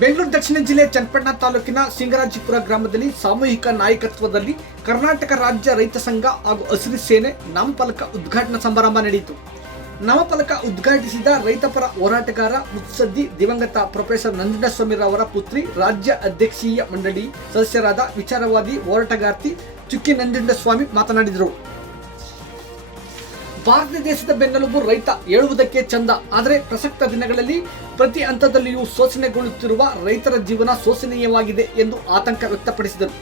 ಬೆಂಗಳೂರು ದಕ್ಷಿಣ ಜಿಲ್ಲೆ ಚನ್ನಪಟ್ಟಣ ತಾಲೂಕಿನ ಸಿಂಗರಾಜಿಪುರ ಗ್ರಾಮದಲ್ಲಿ ಸಾಮೂಹಿಕ ನಾಯಕತ್ವದಲ್ಲಿ ಕರ್ನಾಟಕ ರಾಜ್ಯ ರೈತ ಸಂಘ ಹಾಗೂ ಹಸಿರು ಸೇನೆ ನಾಮಫಲಕ ಉದ್ಘಾಟನಾ ಸಮಾರಂಭ ನಡೆಯಿತು. ನಾಮಫಲಕ ಉದ್ಘಾಟಿಸಿದ ರೈತಪರ ಹೋರಾಟಗಾರ ಮುತ್ಸದ್ದಿ ದಿವಂಗತ ಪ್ರೊಫೆಸರ್ ನಂಜುಂಡಸ್ವಾಮಿರವರ ಪುತ್ರಿ, ರಾಜ್ಯ ಅಧ್ಯಕ್ಷೀಯ ಮಂಡಳಿ ಸದಸ್ಯರಾದ ವಿಚಾರವಾದಿ ಹೋರಾಟಗಾರ್ತಿ ಚುಕ್ಕಿ ನಂಜುಂಡಸ್ವಾಮಿ ಮಾತನಾಡಿದರು. ಭಾರತ ದೇಶದ ಬೆನ್ನೆಲುಬು ರೈತ ಹೇಳುವುದಕ್ಕೆ ಚಂದ. ಆದರೆ ಪ್ರಸಕ್ತ ದಿನಗಳಲ್ಲಿ ಪ್ರತಿ ಹಂತದಲ್ಲಿಯೂ ಶೋಷಣೆಗೊಳ್ಳುತ್ತಿರುವ ರೈತರ ಜೀವನ ಶೋಷಣೀಯವಾಗಿದೆ ಎಂದು ಆತಂಕ ವ್ಯಕ್ತಪಡಿಸಿದರು.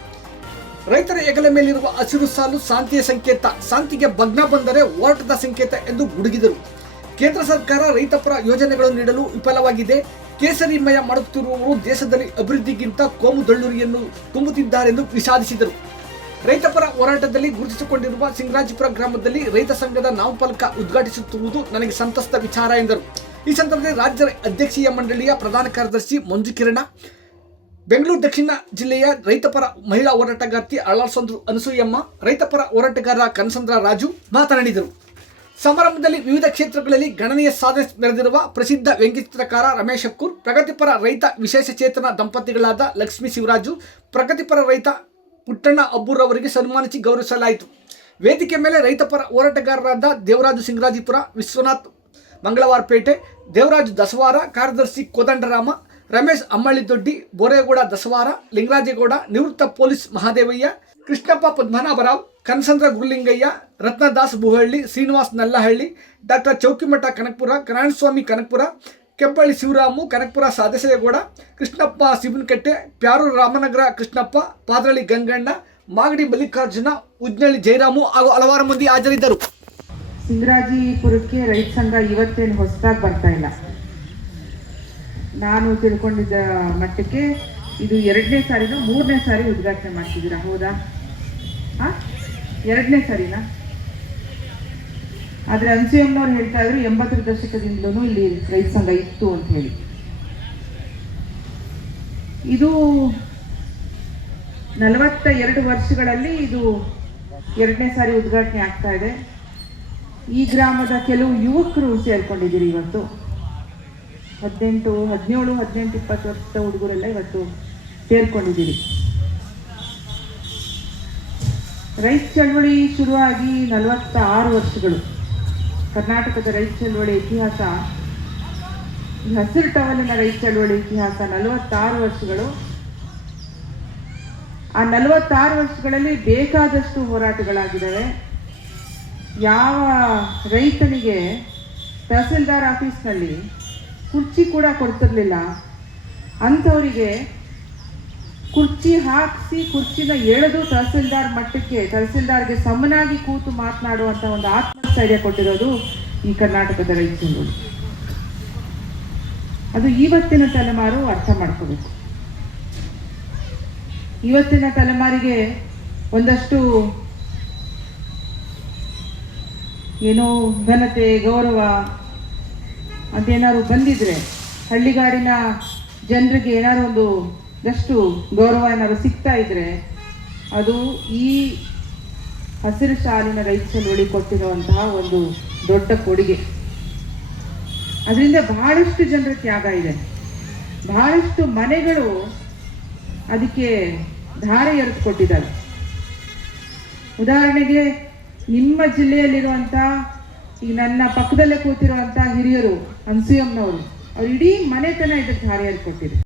ರೈತರ ಹೆಗಲ ಮೇಲಿರುವ ಹಸಿರು ಸಾಲು ಶಾಂತಿಯ ಸಂಕೇತ, ಶಾಂತಿಗೆ ಭಗ್ನ ಬಂದರೆ ಹೋರಾಟದ ಸಂಕೇತ ಎಂದು ಗುಡುಗಿದರು. ಕೇಂದ್ರ ಸರ್ಕಾರ ರೈತಪರ ಯೋಜನೆಗಳನ್ನು ನೀಡಲು ವಿಫಲವಾಗಿದೆ. ಕೇಸರಿಮಯ ಮಾಡುತ್ತಿರುವವರು ದೇಶದಲ್ಲಿ ಅಭಿವೃದ್ಧಿಗಿಂತ ಕೋಮು ದಳ್ಳುರಿಯನ್ನು ತುಂಬುತ್ತಿದ್ದಾರೆಂದು ವಿಷಾದಿಸಿದರು. ರೈತಪರ ಹೋರಾಟದಲ್ಲಿ ಗುರುತಿಸಿಕೊಂಡಿರುವ ಸಿಂಗರಾಜಪುರ ಗ್ರಾಮದಲ್ಲಿ ರೈತ ಸಂಘದ ನಾಮಫಲಕ ಉದ್ಘಾಟಿಸುತ್ತಿರುವುದು ನನಗೆ ಸಂತಸ್ತ ವಿಚಾರ ಎಂದರು. ಈ ಸಂದರ್ಭದಲ್ಲಿ ರಾಜ್ಯ ಅಧ್ಯಕ್ಷೀಯ ಮಂಡಳಿಯ ಪ್ರಧಾನ ಕಾರ್ಯದರ್ಶಿ ಮಂಜು ಕಿರಣ, ಬೆಂಗಳೂರು ದಕ್ಷಿಣ ಜಿಲ್ಲೆಯ ರೈತಪರ ಮಹಿಳಾ ಹೋರಾಟಗಾರ್ತಿ ಅಳಸಂದ್ರು ಅನಸೂಯಮ್ಮ, ರೈತಪರ ಹೋರಾಟಗಾರ ಕನಸಂದ್ರ ರಾಜು ಮಾತನಾಡಿದರು. ಸಮಾರಂಭದಲ್ಲಿ ವಿವಿಧ ಕ್ಷೇತ್ರಗಳಲ್ಲಿ ಗಣನೀಯ ಸಾಧನೆ ಮೆರೆದಿರುವ ಪ್ರಸಿದ್ಧ ವ್ಯಂಗ್ಯಚಿತ್ರಕಾರ ರಮೇಶ್ ಅಕ್ಕೂರ್, ಪ್ರಗತಿಪರ ರೈತ ವಿಶೇಷ ಚೇತನ ದಂಪತಿಗಳಾದ ಲಕ್ಷ್ಮೀ ಶಿವರಾಜು, ಪ್ರಗತಿಪರ ರೈತ ಪುಟ್ಟಣ್ಣ ಅಬ್ಬೂರ್ ಅವರಿಗೆ ಸನ್ಮಾನಿಸಿ ಗೌರವಿಸಲಾಯಿತು. ವೇದಿಕೆ ಮೇಲೆ ರೈತಪರ ಹೋರಾಟಗಾರರಾದ ದೇವರಾಜು ಸಿಂಗರಾಜಿಪುರ, ವಿಶ್ವನಾಥ್ ಮಂಗಳವಾರಪೇಟೆ, ದೇವರಾಜ್ ದಸವಾರ, ಕಾರ್ಯದರ್ಶಿ ಕೋದಂಡರಾಮ, ರಮೇಶ್ ಅಮ್ಮಳ್ಳಿದೊಡ್ಡಿ, ಬೋರೇಗೌಡ ದಸವಾರ ಲಿಂಗರಾಜೇಗೌಡ ನಿವೃತ್ತ ಪೊಲೀಸ್ ಮಹಾದೇವಯ್ಯ, ಕೃಷ್ಣಪ್ಪ ಪದ್ಮನಾಭರಾವ್, ಕನಸಂದ್ರ ಗುರುಲಿಂಗಯ್ಯ, ರತ್ನದಾಸ್ ಬುಹಳ್ಳಿ, ಶ್ರೀನಿವಾಸ್ ನಲ್ಲಹಳ್ಳಿ, ಡಾಕ್ಟರ್ ಚೌಕಿಮಠ ಕನಕಪುರ ಕನಾಯಣಸ್ವಾಮಿ ಕನಕಪುರ, ಕೆಂಪಳ್ಳಿ ಶಿವರಾಮು ಕನಕಪುರ ಸಾದಸೇಗೌಡ ಕೃಷ್ಣಪ್ಪ ಶಿವನಕಟ್ಟೆ ಪ್ಯಾರೂರು ರಾಮನಗರ ಕೃಷ್ಣಪ್ಪ, ಪಾದ್ರಳ್ಳಿ ಗಂಗಣ್ಣ, ಮಾಗಡಿ ಮಲ್ಲಿಕಾರ್ಜುನ, ಉಜ್ನಳ್ಳಿ ಜಯರಾಮು ಹಾಗೂ ಹಲವಾರು ಮಂದಿ ಹಾಜರಿದ್ದರು. ಸಿಂಗರಾಜಿಪುರಕ್ಕೆ ರೈತ ಸಂಘ ಇವತ್ತೇನು ಹೊಸದಾಗಿ ಬರ್ತಾ ಇಲ್ಲ. ನಾನು ತಿಳ್ಕೊಂಡಿದ್ದ ಮಟ್ಟಕ್ಕೆ ಇದು ಎರಡನೇ ಸಾರಿನ ಮೂರನೇ ಸಾರಿ ಉದ್ಘಾಟನೆ ಮಾಡ್ತಿದ್ದೀರಾ? ಹೌದಾ? ಹಾ ಎರಡನೇ ಸಾರಿನಾ? ಆದರೆ ಅನ್ಸೂಯಮ್ಮನವ್ರು ಹೇಳ್ತಾ ಇದ್ರು ಎಂಬತ್ತರ ದಶಕದಿಂದಲೂ ಇಲ್ಲಿ ರೈತ ಸಂಘ ಇತ್ತು ಅಂತ ಹೇಳಿ. ಇದು ನಲವತ್ತ ಎರಡು ವರ್ಷಗಳಲ್ಲಿ ಇದು ಎರಡನೇ ಸಾರಿ ಉದ್ಘಾಟನೆ ಆಗ್ತಾ ಇದೆ. ಈ ಗ್ರಾಮದ ಕೆಲವು ಯುವಕರು ಸೇರ್ಕೊಂಡಿದ್ದೀರಿ ಇವತ್ತು. ಹದಿನೆಂಟು, ಹದಿನೇಳು, ಹದಿನೆಂಟು, ಇಪ್ಪತ್ತು ವರ್ಷದ ಹುಡುಗರೆಲ್ಲ ಇವತ್ತು ಸೇರ್ಕೊಂಡಿದ್ದೀರಿ. ರೈತ ಚಳವಳಿ ಶುರುವಾಗಿ ನಲವತ್ತ ಆರು ವರ್ಷಗಳು. ಕರ್ನಾಟಕದ ರೈತ ಚಳವಳಿ ಇತಿಹಾಸ ಹಸಿರು ಟವಲಿನ ರೈತ ಚಳವಳಿ ಇತಿಹಾಸ ನಲವತ್ತಾರು ವರ್ಷಗಳು. ಆ ನಲವತ್ತಾರು ವರ್ಷಗಳಲ್ಲಿ ಬೇಕಾದಷ್ಟು ಹೋರಾಟಗಳಾಗಿದ್ದಾವೆ. ಯಾವ ರೈತನಿಗೆ ತಹಸೀಲ್ದಾರ್ ಆಫೀಸ್ನಲ್ಲಿ ಕುರ್ಚಿ ಕೂಡ ಕೊಡ್ತಿರ್ಲಿಲ್ಲ, ಅಂಥವರಿಗೆ ಕುರ್ಚಿ ಹಾಕಿಸಿ ಕುರ್ಚಿನ ಎಳೆದು ತಹಸೀಲ್ದಾರ್ ಮಟ್ಟಕ್ಕೆ, ತಹಸೀಲ್ದಾರ್ಗೆ ಸಮನಾಗಿ ಕೂತು ಮಾತನಾಡುವಂಥ ಒಂದು ಆತ್ಮಸ್ಥೈರ್ಯ ಕೊಟ್ಟಿರೋದು ಈ ಕರ್ನಾಟಕದ ರೈತರು. ಅದು ಇವತ್ತಿನ ತಲೆಮಾರು ಅರ್ಥ ಮಾಡ್ಕೋಬೇಕು. ಇವತ್ತಿನ ತಲೆಮಾರಿಗೆ ಒಂದಷ್ಟು ಏನೋ ಘನತೆ, ಗೌರವ ಅಂತೇನಾದ್ರು ಬಂದಿದ್ರೆ ಹಳ್ಳಿಗಾಡಿನ ಜನರಿಗೆ ಏನಾದ್ರು ಒಂದು ಎಷ್ಟು ಗೌರವ ಏನಾದ್ರು ಸಿಗ್ತಾ ಇದ್ರೆ ಅದು ಈ ಹಸಿರು ಶಾಲಿನ ರೈತ ಚಳವಳಿ ಕೊಟ್ಟಿರುವಂತಹ ಒಂದು ದೊಡ್ಡ ಕೊಡುಗೆ. ಅದರಿಂದ ಬಹಳಷ್ಟು ಜನರ ತ್ಯಾಗ ಇದೆ. ಬಹಳಷ್ಟು ಮನೆಗಳು ಅದಕ್ಕೆ ಧಾರೆ ಎರೆದುಕೊಟ್ಟಿದ್ದಾರೆ ಉದಾಹರಣೆಗೆ ನಿಮ್ಮ ಜಿಲ್ಲೆಯಲ್ಲಿರುವಂಥ ಈಗ ನನ್ನ ಪಕ್ಕದಲ್ಲೇ ಕೂತಿರುವಂಥ ಹಿರಿಯರು ಅನ್ಸೂಯಮ್ನವರು ಅವ್ರು ಇಡೀ ಮನೆತನ ಇದಕ್ಕೆ ಎರೆದು ಕೊಟ್ಟಿದೆ